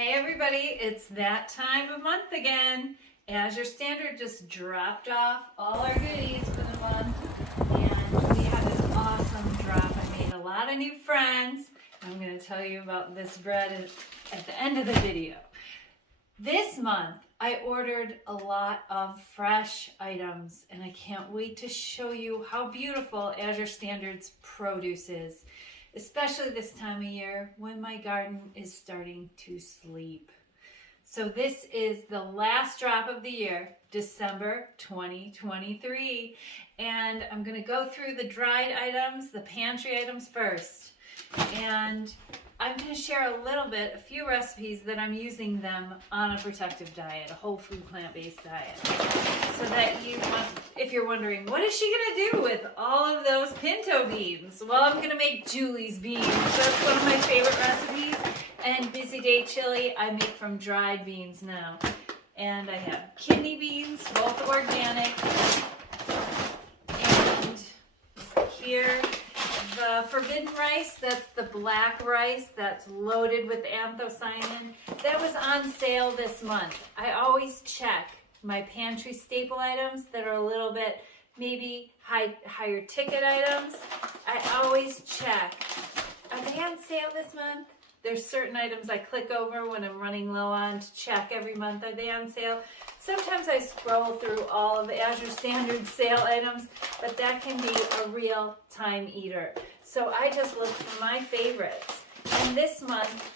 Hey everybody, it's that time of month again. Azure Standard just dropped off all our goodies for the month, and we had this awesome drop. I made a lot of new friends. I'm going to tell you about this bread at the end of the video. This month I ordered a lot of fresh items, and I can't wait to show you how beautiful Azure Standard's produce is, especially this time of year when my garden is starting to sleep. So this is the last drop of the year, December 2023, and I'm going to go through the dried items, the pantry items first, and I'm going to share a few recipes that I'm using them on a protective diet, a whole food plant-based diet. So that if you're wondering, what is she going to do with all of those pinto beans? Well, I'm going to make Julie's beans. That's one of my favorite recipes. And Busy Day chili, I make from dried beans now. And I have kidney beans, both organic. And here, the forbidden rice, that's the black rice that's loaded with anthocyanin. That was on sale this month. I always check my pantry staple items that are a little bit maybe higher ticket items. I always check, are they on sale this month? There's certain items I click over when I'm running low on to check every month, are they on sale? Sometimes I scroll through all of Azure Standard sale items, but that can be a real time eater. So I just look for my favorites. And this month,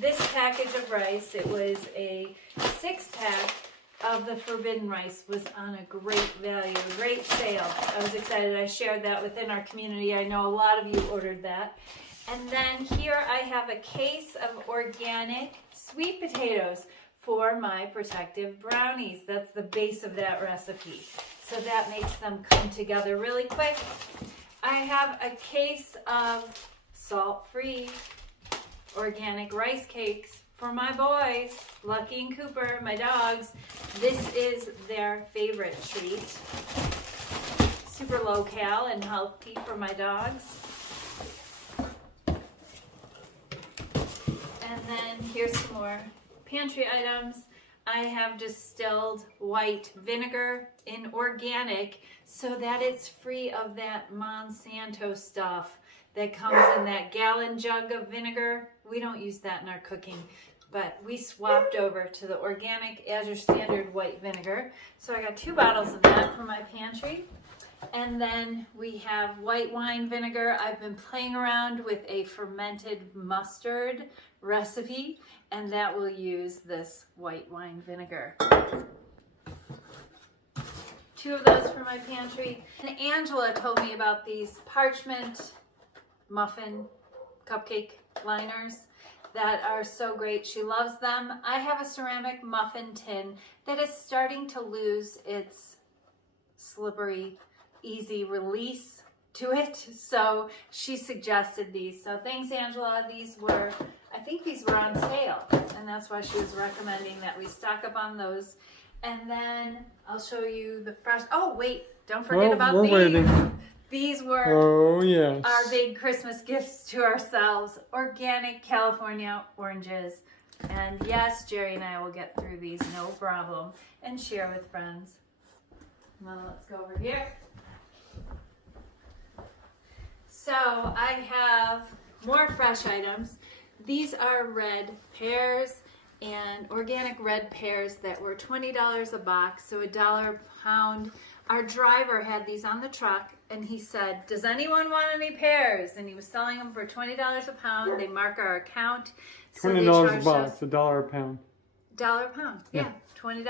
this package of rice, it was a 6-pack of the forbidden rice, was on a great value, great sale. I was excited. I shared that within our community. I know a lot of you ordered that. And then here I have a case of organic sweet potatoes for my protective brownies. That's the base of that recipe. So that makes them come together really quick. I have a case of salt-free organic rice cakes for my boys, Lucky and Cooper, my dogs. This is their favorite treat. Super low cal and healthy for my dogs. And then here's some more pantry items. I have distilled white vinegar in organic so that it's free of that Monsanto stuff that comes in that gallon jug of vinegar. We don't use that in our cooking, but we swapped over to the organic Azure Standard white vinegar. So I got 2 bottles of that for my pantry. And then we have white wine vinegar. I've been playing around with a fermented mustard recipe, and that will use this white wine vinegar. 2 of those for my pantry. And Angela told me about these parchment muffin cupcake liners that are so great. She loves them. I have a ceramic muffin tin that is starting to lose its slippery, easy release to it. So she suggested these. So thanks, Angela. I think these were on sale, and that's why she was recommending that we stock up on those. And then I'll show you the fresh, oh wait, don't forget about these. Waiting. These were our big Christmas gifts to ourselves. Organic California oranges. And yes, Jerry and I will get through these, no problem, and share with friends. Well, let's go over here. So I have more fresh items. These are red pears, and organic red pears that were $20 a box, so $1 a pound. Our driver had these on the truck, and he said, does anyone want any pears? And he was selling them for $20 a pound. They mark our account. So $20 a box, $1 a pound. $1 a pound, yeah. 20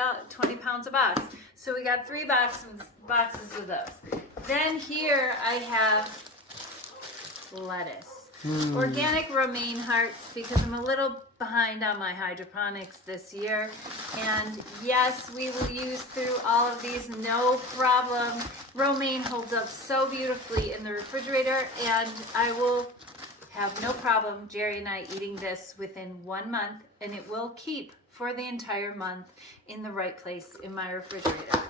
pounds a box. So we got 3 boxes of those. Then here I have lettuce. Organic romaine hearts, because I'm a little behind on my hydroponics this year. And yes, we will use through all of these, no problem. Romaine holds up so beautifully in the refrigerator, and I will have no problem, Jerry and I, eating this within 1 month, and it will keep for the entire month in the right place in my refrigerator.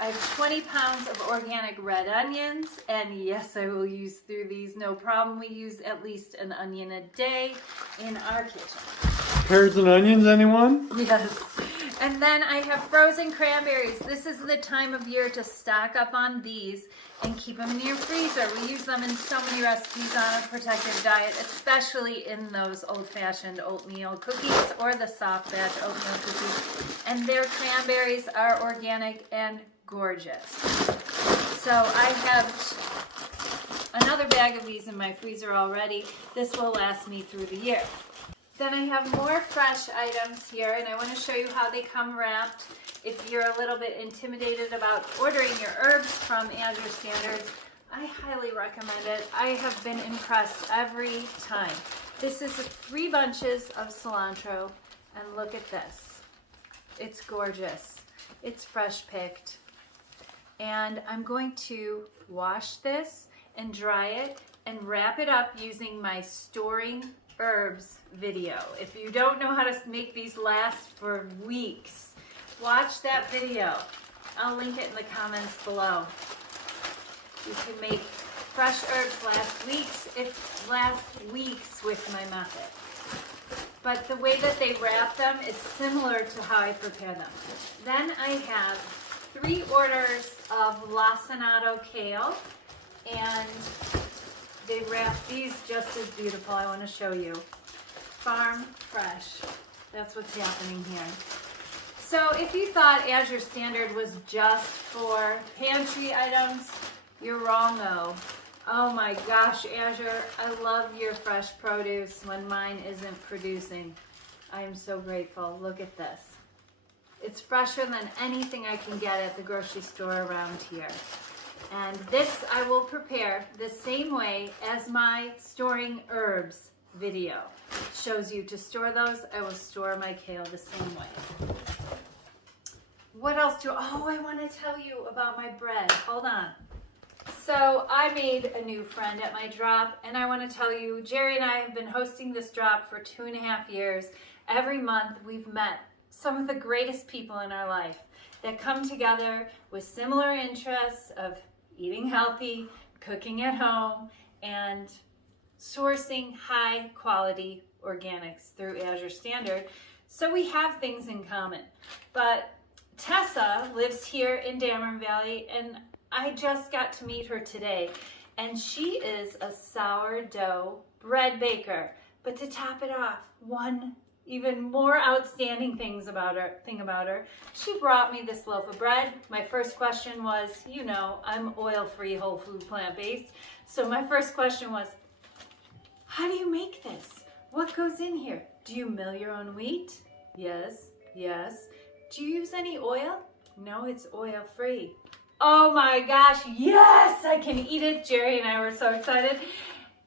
I have 20 pounds of organic red onions, and yes, I will use through these, no problem. We use at least an onion a day in our kitchen. Pears and onions, anyone? Yes. And then I have frozen cranberries. This is the time of year to stock up on these and keep them in your freezer. We use them in so many recipes on a protective diet, especially in those old-fashioned oatmeal cookies or the soft batch oatmeal cookies. And their cranberries are organic and gorgeous. So I have another bag of these in my freezer already. This will last me through the year. Then I have more fresh items here, and I want to show you how they come wrapped. If you're a little bit intimidated about ordering your herbs from Azure Standards, I highly recommend it. I have been impressed every time. This is 3 bunches of cilantro, and look at this. It's gorgeous. It's fresh picked. And I'm going to wash this and dry it and wrap it up using my storing herbs video. If you don't know how to make these last for weeks, watch that video. I'll link it in the comments below. You can make fresh herbs last weeks with my method. But the way that they wrap them, it's similar to how I prepare them. Then I have 3 orders of lacinato kale, and they wrap these just as beautiful. I want to show you. Farm fresh. That's what's happening here. So if you thought Azure Standard was just for pantry items, you're wrong though. Oh my gosh, Azure, I love your fresh produce when mine isn't producing. I am so grateful. Look at this. It's fresher than anything I can get at the grocery store around here. And this I will prepare the same way as my storing herbs video shows you to store those. I will store my kale the same way. What else I want to tell you about my bread. Hold on. So I made a new friend at my drop, and I want to tell you, Jerry and I have been hosting this drop for 2.5 years. Every month we've met some of the greatest people in our life that come together with similar interests of eating healthy, cooking at home, and sourcing high quality organics through Azure Standard. So we have things in common. But Tessa lives here in Dameron Valley, and I just got to meet her today. And she is a sourdough bread baker. But to top it off, one even more outstanding thing about her, she brought me this loaf of bread. My first question was, I'm oil-free, whole food, plant-based. So my first question was, how do you make this? What goes in here? Do you mill your own wheat? Yes. Do you use any oil? No, it's oil-free. Oh my gosh, yes, I can eat it. Jerry and I were so excited.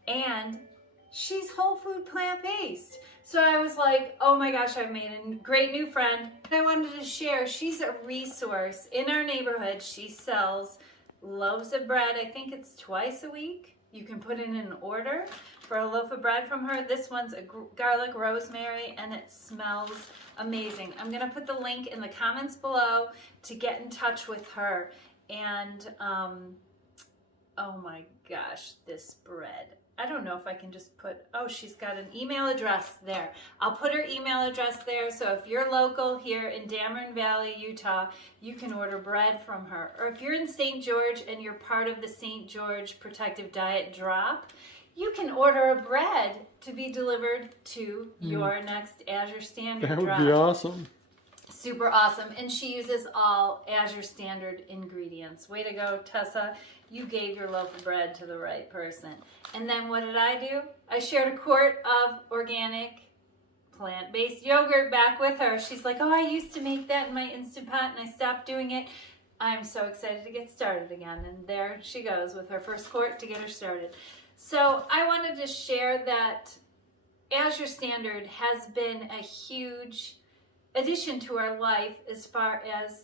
And she's whole food, plant-based. So I was like, oh my gosh, I've made a great new friend. And I wanted to share, she's a resource. In our neighborhood, she sells loaves of bread. I think it's twice a week. You can put in an order for a loaf of bread from her. This one's a garlic rosemary, and it smells amazing. I'm gonna put the link in the comments below to get in touch with her. And oh my gosh, this bread. I don't know if I can just put, she's got an email address there. I'll put her email address there, so if you're local here in Dameron Valley, Utah, you can order bread from her. Or if you're in St. George and you're part of the St. George Protective Diet Drop, you can order a bread to be delivered to your next Azure Standard Drop. That would be awesome. Super awesome. And she uses all Azure Standard ingredients. Way to go, Tessa. You gave your loaf of bread to the right person. And then what did I do? I shared a quart of organic plant-based yogurt back with her. She's like, I used to make that in my Instant Pot and I stopped doing it. I'm so excited to get started again. And there she goes with her first quart to get her started. So I wanted to share that Azure Standard has been a huge addition to our life as far as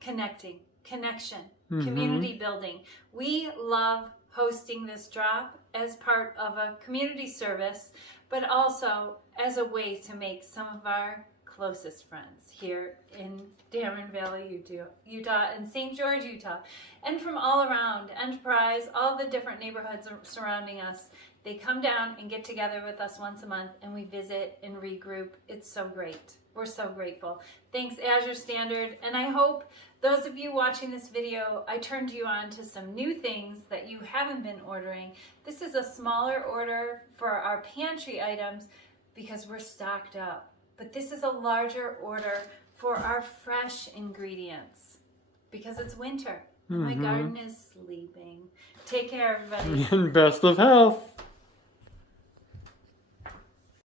connection, community building. We love hosting this drop as part of a community service, but also as a way to make some of our closest friends here in Dameron Valley, Utah, and St. George, Utah, and from all around Enterprise, all the different neighborhoods surrounding us. They come down and get together with us once a month, and we visit and regroup. It's so great. We're so grateful. Thanks, Azure Standard, and I hope those of you watching this video, I turned you on to some new things that you haven't been ordering. This is a smaller order for our pantry items because we're stocked up. But this is a larger order for our fresh ingredients because it's winter. My garden is sleeping. Take care, everybody. And best of health.